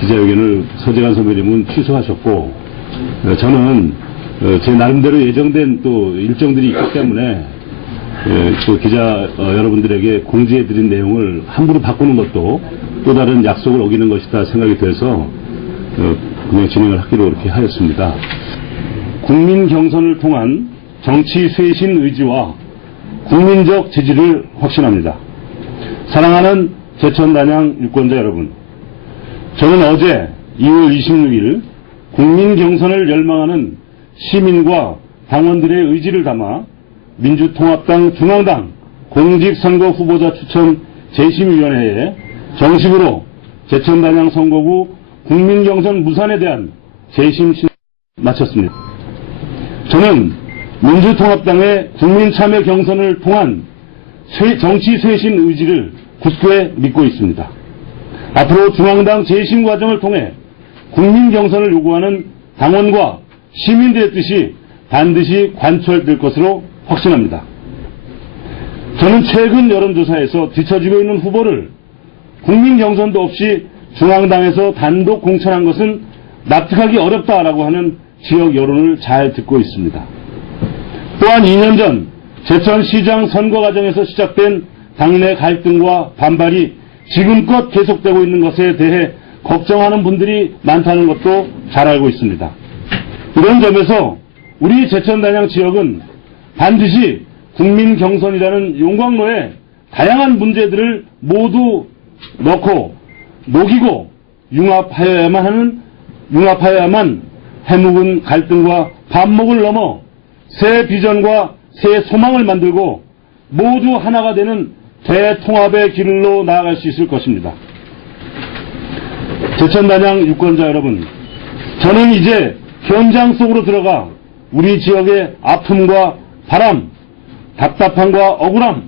기자회견을 서재관 선배님은 취소하셨고, 저는 제 나름대로 예정된 또 일정들이 있기 때문에 또 기자 여러분들에게 공지해드린 내용을 함부로 바꾸는 것도 또 다른 약속을 어기는 것이다 생각이 돼서 그냥 진행을 하기로 이렇게 하였습니다. 국민 경선을 통한 정치 쇄신 의지와 국민적 지지를 확신합니다. 사랑하는 제천단양 유권자 여러분, 저는 어제 2월 26일 국민 경선을 열망하는 시민과 당원들의 의지를 담아 민주통합당 중앙당 공직선거 후보자 추천 재심위원회에 정식으로 제천단양 선거구 국민경선 무산에 대한 재심 신청을 마쳤습니다. 저는 민주통합당의 국민참여 경선을 통한 정치 쇄신 의지를 굳게 믿고 있습니다. 앞으로 중앙당 재심 과정을 통해 국민경선을 요구하는 당원과 시민들의 뜻이 반드시 관철될 것으로 확신합니다. 저는 최근 여론조사에서 뒤처지고 있는 후보를 국민경선도 없이 중앙당에서 단독 공천한 것은 납득하기 어렵다라고 하는 지역 여론을 잘 듣고 있습니다. 또한 2년 전 제천시장 선거 과정에서 시작된 당내 갈등과 반발이 지금껏 계속되고 있는 것에 대해 걱정하는 분들이 많다는 것도 잘 알고 있습니다. 이런 점에서 우리 제천단양 지역은 반드시 국민경선이라는 용광로에 다양한 문제들을 모두 넣고 녹이고 융합하여야만 해묵은 갈등과 반목을 넘어 새 비전과 새 소망을 만들고 모두 하나가 되는 대통합의 길로 나아갈 수 있을 것입니다. 제천단양 유권자 여러분, 저는 이제 현장 속으로 들어가 우리 지역의 아픔과 바람, 답답함과 억울함,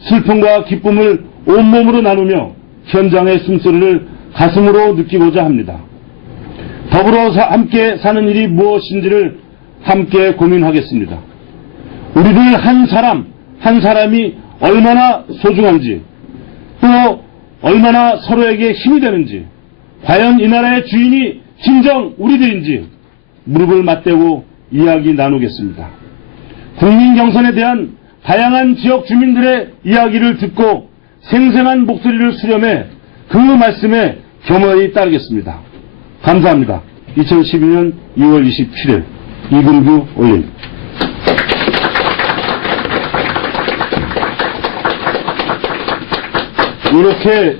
슬픔과 기쁨을 온몸으로 나누며 현장의 숨소리를 가슴으로 느끼고자 합니다. 더불어 함께 사는 일이 무엇인지를 함께 고민하겠습니다. 우리들 한 사람 한 사람이 얼마나 소중한지, 또 얼마나 서로에게 힘이 되는지, 과연 이 나라의 주인이 진정 우리들인지 무릎을 맞대고 이야기 나누겠습니다. 국민 경선에 대한 다양한 지역 주민들의 이야기를 듣고 생생한 목소리를 수렴해 그 말씀에 겸허히 따르겠습니다. 감사합니다. 2012년 2월 27일 이근규 의원. 이렇게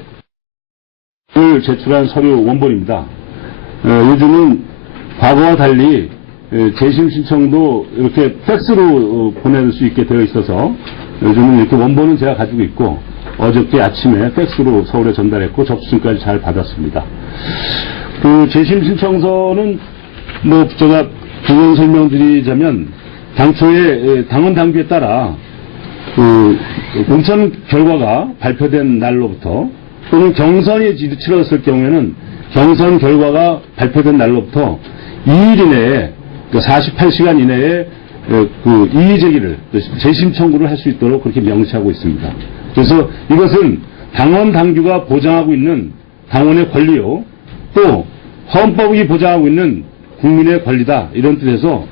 제출한 서류 원본입니다. 요즘은 과거와 달리 재심 신청도 이렇게 팩스로 보낼 수 있게 되어 있어서 요즘은 이렇게 원본은 제가 가지고 있고 어저께 아침에 팩스로 서울에 전달했고 접수증까지 잘 받았습니다. 그 재심 신청서는 뭐 제가 부연 설명드리자면 당초에 당원 당규에 따라 그 공천 결과가 발표된 날로부터 또는 경선이 치러졌을 경우에는 경선 결과가 발표된 날로부터 2일 이내에 48시간 이내에 그 이의 제기를 재심 청구를 할 수 있도록 그렇게 명시하고 있습니다. 그래서 이것은 당원 당규가 보장하고 있는 당원의 권리요, 또 헌법이 보장하고 있는 국민의 권리다, 이런 뜻에서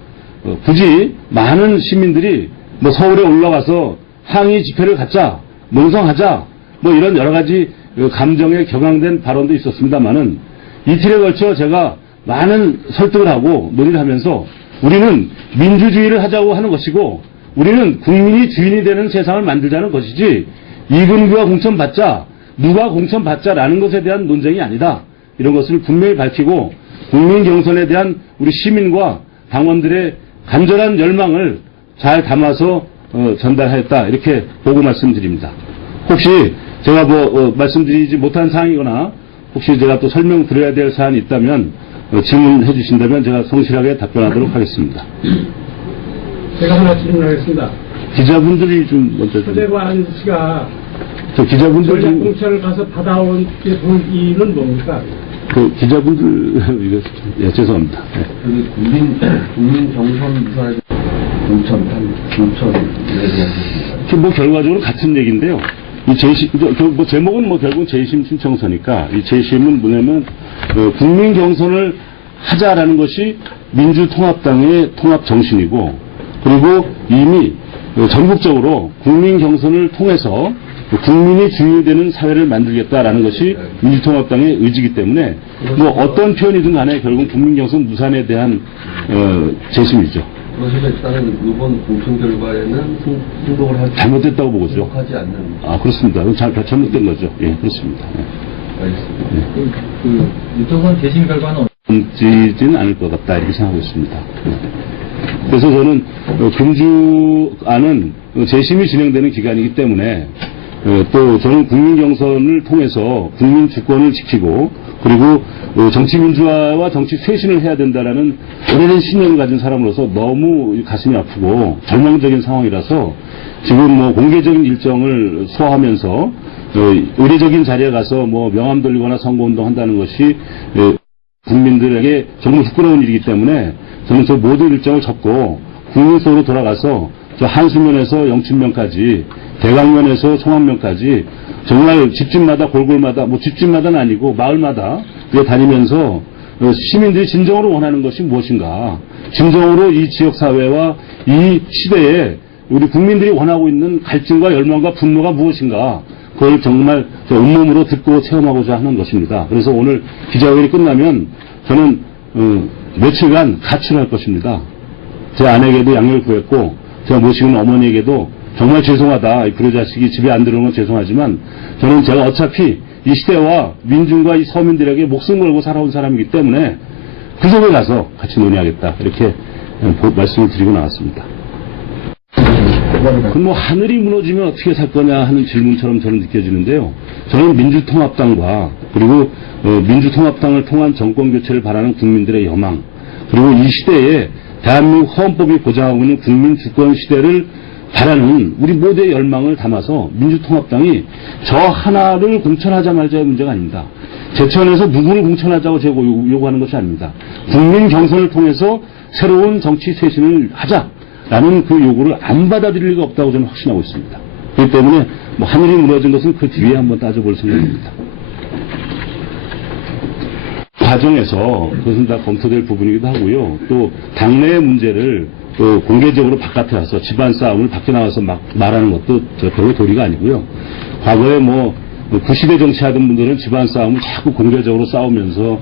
굳이 많은 시민들이 뭐 서울에 올라가서 항의 집회를 갖자, 농성하자, 뭐 이런 여러 가지 감정에 격앙된 발언도 있었습니다만은 이틀에 걸쳐 제가 많은 설득을 하고 논의를 하면서 우리는 민주주의를 하자고 하는 것이고 우리는 국민이 주인이 되는 세상을 만들자는 것이지 이근규가 공천받자, 누가 공천받자라는 것에 대한 논쟁이 아니다. 이런 것을 분명히 밝히고 국민 경선에 대한 우리 시민과 당원들의 간절한 열망을 잘 담아서 전달하였다, 이렇게 보고 말씀드립니다. 혹시 제가 말씀드리지 못한 사항이거나 혹시 제가 또 설명드려야 될 사안이 있다면 질문해 주신다면 제가 성실하게 답변하도록 하겠습니다. 제가 하나 질문하겠습니다. 기자분들이 좀 먼저. 서재관 씨가 저 기자분들 전략 공천을 가서 받아온 동기는 뭡니까? 그 기자분들 이거 예, 죄송합니다. 네. 국민 경선 무사에 공천에 대한 뭐 결과적으로 같은 얘기인데요. 이 재심, 뭐 제목은 뭐 결국 재심 신청서니까 이 재심은 뭐냐면 국민 경선을 하자라는 것이 민주통합당의 통합 정신이고 그리고 이미 전국적으로 국민 경선을 통해서 국민이 주인이 되는 사회를 만들겠다라는 것이 민주통합당의 의지이기 때문에 뭐 어떤 표현이든 간에 결국 국민 경선 무산에 대한 재심이죠. 그것이 일단은 이번 공천 결과에는 승복을 하지 잘못됐다고 보고죠. 하지 않는. 아 그렇습니다. 잘못된 거죠. 예, 그렇습니다. 예. 알겠습니다. 유통선 재심 결과는 지지는 않을 것 같다 이렇게 생각하고 있습니다. 예. 그래서 저는 금주안은 재심이 진행되는 기간이기 때문에 또 저는 국민 경선을 통해서 국민 주권을 지키고 그리고 정치 민주화와 정치 쇄신을 해야 된다라는 오래된 신념을 가진 사람으로서 너무 가슴이 아프고 절망적인 상황이라서 지금 뭐 공개적인 일정을 소화하면서 의례적인 자리에 가서 뭐 명함 돌리거나 선거운동 한다는 것이 국민들에게 정말 부끄러운 일이기 때문에 저는 저 모든 일정을 접고 국민 속으로 돌아가서 저 한수면에서 영춘면까지 대강면에서 송암면까지 정말 집집마다 골골마다 뭐 집집마다는 아니고 마을마다 다니면서 시민들이 진정으로 원하는 것이 무엇인가, 진정으로 이 지역사회와 이 시대에 우리 국민들이 원하고 있는 갈증과 열망과 분노가 무엇인가, 그걸 정말 온몸으로 듣고 체험하고자 하는 것입니다. 그래서 오늘 기자회견이 끝나면 저는 며칠간 가출할 것입니다. 제 아내에게도 양해를 구했고 제가 모시는 어머니에게도 정말 죄송하다. 그 자식이 집에 안 들어오는 건 죄송하지만 저는 제가 어차피 이 시대와 민중과 이 서민들에게 목숨 걸고 살아온 사람이기 때문에 그 속에 가서 같이 논의하겠다. 이렇게 말씀을 드리고 나왔습니다. 그럼 뭐 하늘이 무너지면 어떻게 살 거냐 하는 질문처럼 저는 느껴지는데요. 저는 민주통합당과 그리고 민주통합당을 통한 정권교체를 바라는 국민들의 여망, 그리고 이 시대에 대한민국 헌법이 보장하고 있는 국민주권 시대를 바라는 우리 모두의 열망을 담아서 민주통합당이 저 하나를 공천하자 말자의 문제가 아닙니다. 제천에서 누구를 공천하자고 제가 요구하는 것이 아닙니다. 국민 경선을 통해서 새로운 정치 쇄신을 하자라는 그 요구를 안 받아들일 리가 없다고 저는 확신하고 있습니다. 그렇기 때문에 뭐 하늘이 무너진 것은 그 뒤에 한번 따져볼 생각입니다. 과정에서 그것은 다 검토될 부분이기도 하고요. 또 당내의 문제를 또 공개적으로 바깥에 와서 집안 싸움을 밖에 나와서 막 말하는 것도 별로 도리가 아니고요. 과거에 뭐 구시대 정치하던 분들은 집안 싸움을 자꾸 공개적으로 싸우면서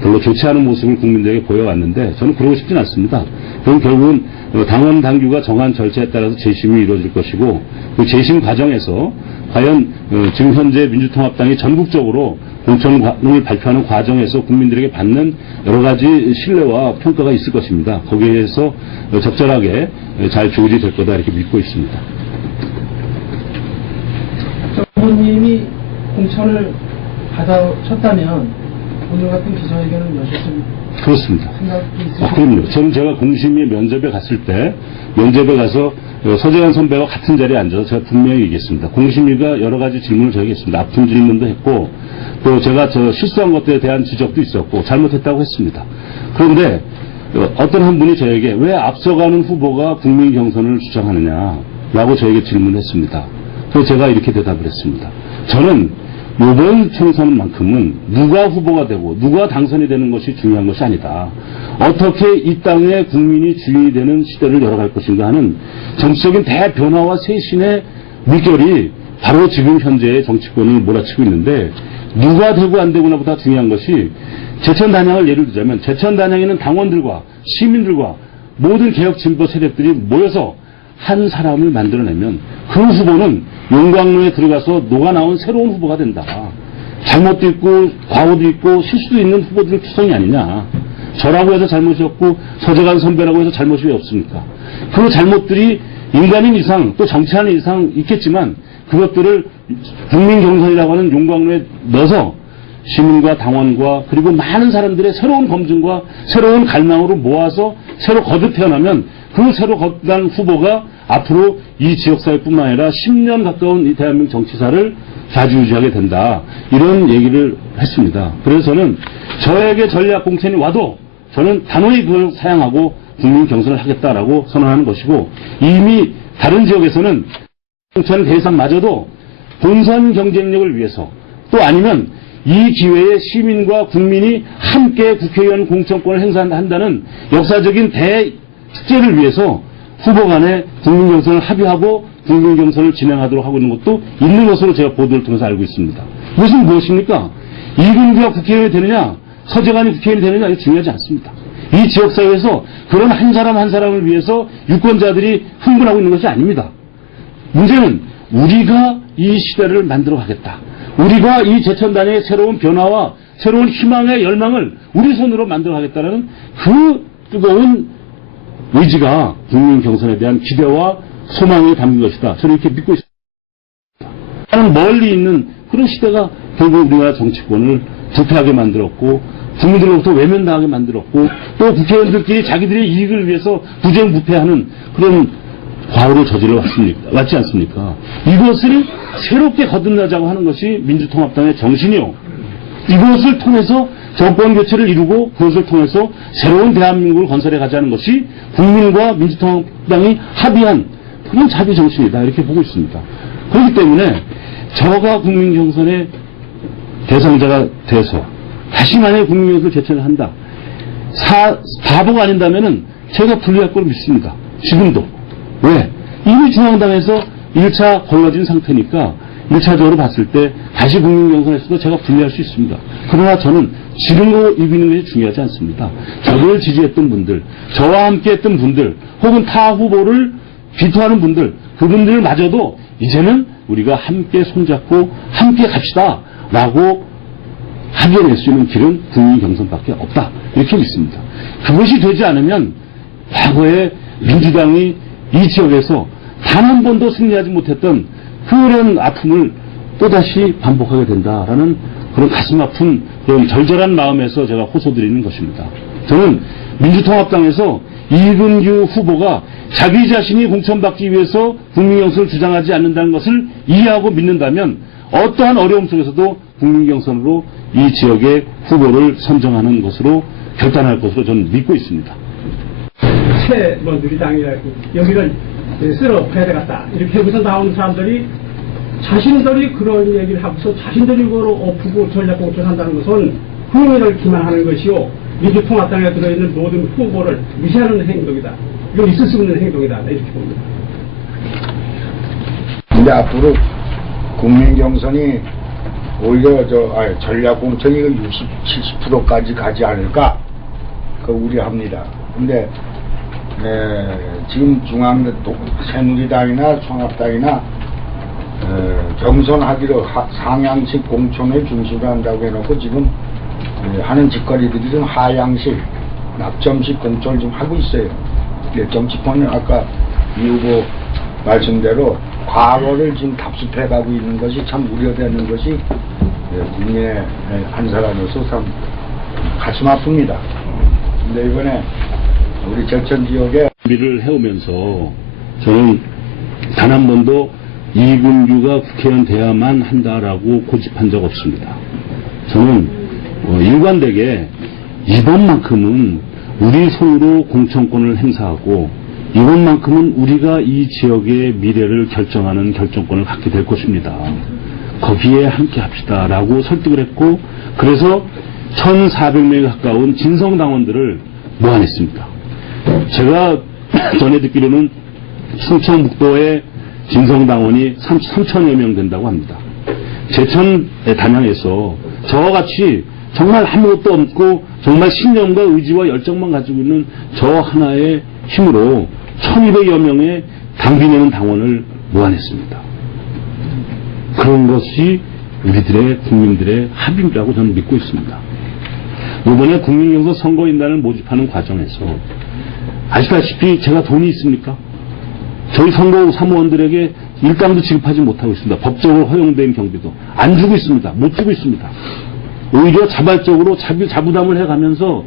별로 좋지 않은 모습을 국민들에게 보여왔는데 저는 그러고 싶진 않습니다. 그럼 결국은 당원 당규가 정한 절차에 따라서 재심이 이루어질 것이고 그 재심 과정에서 과연 지금 현재 민주통합당이 전국적으로 공천을 발표하는 과정에서 국민들에게 받는 여러 가지 신뢰와 평가가 있을 것입니다. 거기에 대해서 적절하게 잘 조율이 될 거다 이렇게 믿고 있습니다. 정부님이 공천을 받아쳤다면 오늘 같은 기자회견을 여셨을 그렇습니다. 생각이 있으십니까? 그럼요. 저는 제가 공심위 면접에 갔을 때 면접에 가서 서재관 선배와 같은 자리에 앉아서 제가 분명히 얘기했습니다. 공심위가 여러 가지 질문을 저에게 했습니다. 아픈 질문도 했고 또 제가 실수한 것들에 대한 지적도 있었고 잘못했다고 했습니다. 그런데 어떤 한 분이 저에게 왜 앞서가는 후보가 국민 경선을 주장하느냐라고 저에게 질문했습니다. 그래서 제가 이렇게 대답을 했습니다. 저는 이번 총선만큼은 누가 후보가 되고 누가 당선이 되는 것이 중요한 것이 아니다. 어떻게 이 땅의 국민이 주인이 되는 시대를 열어갈 것인가 하는 정치적인 대변화와 쇄신의 물결이 바로 지금 현재의 정치권을 몰아치고 있는데 누가 되고 안 되고나 보다 중요한 것이 제천 단양을 예를 들자면 제천 단양에는 당원들과 시민들과 모든 개혁 진보 세력들이 모여서 한 사람을 만들어내면 그 후보는 용광로에 들어가서 녹아나온 새로운 후보가 된다. 잘못도 있고 과오도 있고 실수도 있는 후보들의 투성이 아니냐. 저라고 해서 잘못이 없고 서재관 선배라고 해서 잘못이 왜 없습니까? 그 잘못들이 인간인 이상 또 정치하는 이상 있겠지만 그것들을 국민 경선이라고 하는 용광로에 넣어서 시민과 당원과 그리고 많은 사람들의 새로운 검증과 새로운 갈망으로 모아서 새로 거듭 태어나면 그 새로 거듭난 후보가 앞으로 이 지역사회뿐만 아니라 10년 가까운 이 대한민국 정치사를 좌지우지하게 된다. 이런 얘기를 했습니다. 그래서 저는 저에게 전략 공천이 와도 저는 단호히 그걸 사양하고 국민 경선을 하겠다라고 선언하는 것이고 이미 다른 지역에서는 공천 대상마저도 본선 경쟁력을 위해서 또 아니면 이 기회에 시민과 국민이 함께 국회의원 공천권을 행사한다는 역사적인 대축제를 위해서 후보 간에 국민경선을 합의하고 국민경선을 진행하도록 하고 있는 것도 있는 것으로 제가 보도를 통해서 알고 있습니다. 이것은 무엇입니까? 이근규가 국회의원이 되느냐 서재관이 국회의원이 되느냐 이거 중요하지 않습니다. 이 지역사회에서 그런 한 사람 한 사람을 위해서 유권자들이 흥분하고 있는 것이 아닙니다. 문제는 우리가 이 시대를 만들어 가겠다. 우리가 이 제천단의 새로운 변화와 새로운 희망의 열망을 우리 손으로 만들어 가겠다는 그 뜨거운 의지가 국민 경선에 대한 기대와 소망이 담긴 것이다. 저는 이렇게 믿고 있습니다. 멀리 있는 그런 시대가 결국 우리나라 정치권을 부패하게 만들었고 국민들로부터 외면당하게 만들었고 또 국회의원들끼리 자기들의 이익을 위해서 부정부패하는 그런 과오를 저질러 왔지 않습니까? 이것을 새롭게 거듭나자고 하는 것이 민주통합당의 정신이요. 이것을 통해서 정권 교체를 이루고 그것을 통해서 새로운 대한민국을 건설해 가자는 것이 국민과 민주통합당이 합의한 그런 자기 정신이다 이렇게 보고 있습니다. 그렇기 때문에 저가 국민경선의 대상자가 돼서 다시 만약에 국민경선을 제천을 한다. 바보가 아닌다면은 제가 불리할 걸 믿습니다. 지금도. 왜? 이미 중앙당에서 1차 걸러진 상태니까 1차적으로 봤을 때 다시 국민경선에서도 제가 불리할 수 있습니다. 그러나 저는 지르고 이기는 것이 중요하지 않습니다. 저를 지지했던 분들, 저와 함께 했던 분들, 혹은 타 후보를 비토하는 분들, 그분들 마저도 이제는 우리가 함께 손잡고 함께 갑시다 라고 합의해낼 수 있는 길은 국민경선밖에 없다. 이렇게 믿습니다. 그것이 되지 않으면 과거에 민주당이 이 지역에서 단 한 번도 승리하지 못했던 그런 아픔을 또다시 반복하게 된다라는 그런 가슴 아픈 그런 절절한 마음에서 제가 호소드리는 것입니다. 저는 민주통합당에서 이근규 후보가 자기 자신이 공천받기 위해서 국민경선을 주장하지 않는다는 것을 이해하고 믿는다면 어떠한 어려움 속에서도 국민경선으로 이 지역의 후보를 선정하는 것으로 결단할 것으로 저는 믿고 있습니다. 누리당이라고 여기를 쓸어 패대갔다 이렇게 여기서 나온 사람들이 자신들이 그런 얘기를 하고서 자신들이 그거로 엎고 전략공천한다는 것은 국민을 기만하는 것이요 민주통합당에 들어있는 모든 후보를 무시하는 행동이다. 이건 있을 수 없는 행동이다. 이렇게 봅니다. 근데 앞으로 국민경선이 오히려 전략공천이 60, 70%까지 가지 않을까 그 우려합니다. 근데 지금 새누리당이나 통합당이나 경선하기로 상향식 공천을 중시로 한다고 해놓고 지금 하는 짓거리들이 좀 하향식 낙점식 공천을 좀 하고 있어요. 정치권은 아까 이 후보 말씀대로 과거를 지금 답습해가고 있는 것이 참 우려되는 것이 국민의 한 사람으로서 참 가슴 아픕니다. 근데 이번에 우리 제천 지역에 준비를 해오면서 저는 단 한 번도 이근규가 국회의원 돼야만 한다라고 고집한 적 없습니다. 저는 일관되게 이번만큼은 우리 손으로 공천권을 행사하고 이번만큼은 우리가 이 지역의 미래를 결정하는 결정권을 갖게 될 것입니다. 거기에 함께 합시다라고 설득을 했고 그래서 1,400명에 가까운 진성당원들을 모아냈습니다. 제가 전에 듣기로는 충청북도의 진성당원이 3천여 명 된다고 합니다. 제천 단양에서 저와 같이 정말 아무것도 없고 정말 신념과 의지와 열정만 가지고 있는 저 하나의 힘으로 1,200여 명의 당비내는 당원을 모아냈습니다. 그런 것이 우리들의 국민들의 합의라고 저는 믿고 있습니다. 이번에 국민경선 선거인단을 모집하는 과정에서 아시다시피 제가 돈이 있습니까? 저희 선거 사무원들에게 일당도 지급하지 못하고 있습니다. 법적으로 허용된 경비도 안 주고 있습니다. 못 주고 있습니다. 오히려 자발적으로 자부담을 해가면서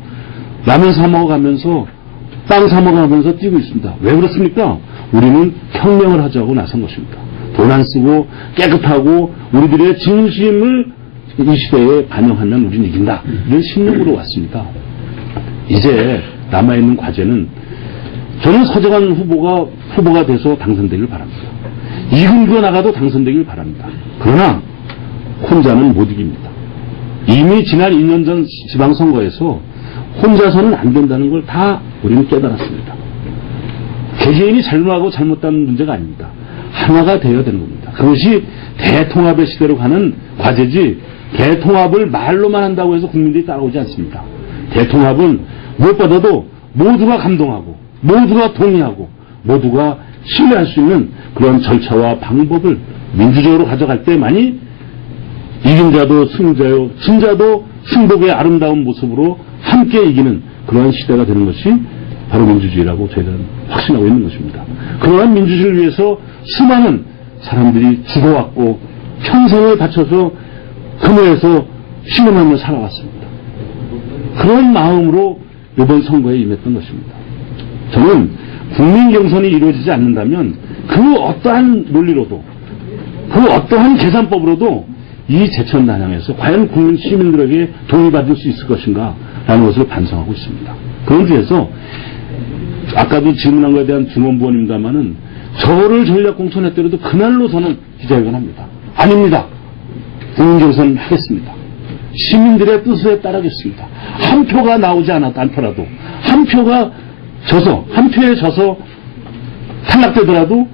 라면 사 먹어가면서 땅 사 먹어가면서 뛰고 있습니다. 왜 그렇습니까? 우리는 혁명을 하자고 나선 것입니다. 돈 안 쓰고 깨끗하고 우리들의 진심을 이 시대에 반영하면 우리는 이긴다. 이런 신념으로 왔습니다. 이제 남아있는 과제는 저는 서재관 후보가 돼서 당선되길 바랍니다. 이근거 나가도 당선되길 바랍니다. 그러나 혼자는 못 이깁니다. 이미 지난 2년 전 지방선거에서 혼자서는 안 된다는 걸 다 우리는 깨달았습니다. 개개인이 잘못하고 잘못한 문제가 아닙니다. 하나가 되어야 되는 겁니다. 그것이 대통합의 시대로 가는 과제지 대통합을 말로만 한다고 해서 국민들이 따라오지 않습니다. 대통합은 무엇보다도 모두가 감동하고 모두가 동의하고 모두가 신뢰할 수 있는 그런 절차와 방법을 민주적으로 가져갈 때만이 이긴 자도 승자요 진자도 승복의 아름다운 모습으로 함께 이기는 그러한 시대가 되는 것이 바로 민주주의라고 저희들은 확신하고 있는 것입니다. 그러한 민주주의를 위해서 수많은 사람들이 죽어왔고 평생을 바쳐서 근해에서 신음하며 살아왔습니다. 그런 마음으로 이번 선거에 임했던 것입니다. 저는 국민 경선이 이루어지지 않는다면 그 어떠한 논리로도 그 어떠한 계산법으로도 이 제천 단양에서 과연 국민 시민들에게 동의받을 수 있을 것인가 라는 것을 반성하고 있습니다. 그런 데에서 아까도 질문한 것에 대한 중원부원입니다만은 저를 전략공천했더라도 그날로 저는 기자회견합니다. 아닙니다. 국민경선 하겠습니다. 시민들의 뜻에 따르겠습니다. 한 표가 나오지 않더라도 한 표가 져서 한 표에 져서 탈락되더라도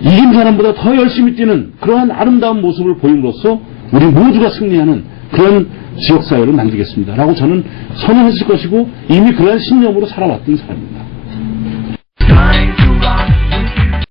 이긴 사람보다 더 열심히 뛰는 그러한 아름다운 모습을 보임으로써 우리 모두가 승리하는 그런 지역사회를 만들겠습니다. 라고 저는 선언했을 것이고 이미 그러한 신념으로 살아왔던 사람입니다.